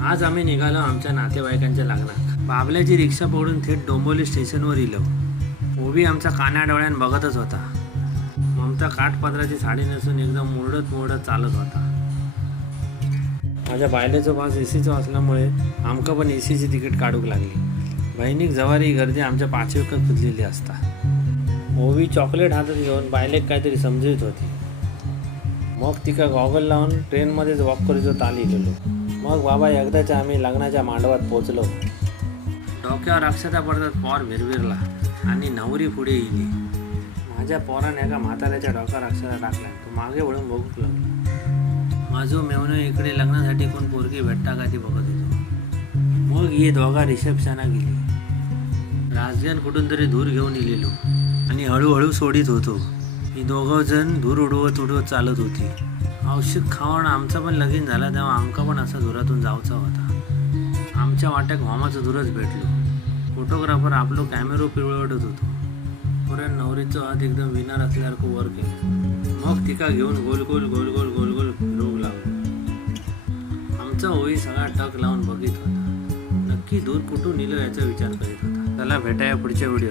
आज आम्ही निघालो आमच्या नातेवाईकांच्या लग्नात. बाबल्याची रिक्षा पकडून थेट डोंबिवली स्टेशनवर इलो. ओबी आमचा कान्या डोळ्यान बघतच होता. ममता काठपदराची साडी नेसून एकदम मुरडत चालत होता. माझ्या बायलेचं पास एसीचं असल्यामुळे आमका पण एसीची तिकीट काढूक लागली. बहिणीक जवारी गर्दी आमच्या पाचवेकच फुटलेली असता. ओबी चॉकलेट हातात घेऊन बायलेक काहीतरी समजत होती. मग तिका गॉगल लावून ट्रेनमध्येच वॉक करूचो ताली गेलो. मग बाबा एकदाच्या आम्ही लग्नाच्या मांडवात पोचलो. डोक्यावर अक्षता पडतात पोर भिरभिरला आणि नवरी पुढे येली. माझ्या पोराने एका म्हाताऱ्याच्या डोक्यावर अक्षता टाकल्या. तो मागे वळून बघूक लागला. माझो मेवणं इकडे लग्नासाठी कोण पोरगी भेटता का ती बघत होतो. मग ही दोघा रिसेप्शना गेली. राजगण कुठून तरी धूर घेऊन इलेलो आणि हळूहळू सोडित होतो. ही दोघं जण धूर उडवत चालत होती. औषध खाऊन आमचा पण लगीन झाला तेव्हा आमका पण असा धुरातून जाऊचा होता. आमच्या वाट्याक मामाचं धुरच भेटलो. फोटोग्राफर आपलो कॅमेरो पिळवटत होतो. पुऱ्या नवरीचं हात एकदम विनार असल्यासारखं वर केलं. मग तिका घेऊन गोल गोल फिरवू लागलो. आमचा होई सगळा टक लावून बघित होता. नक्की दूर कुठून नेलं याचा विचार करीत होता. चला भेटाया पुढच्या व्हिडिओ.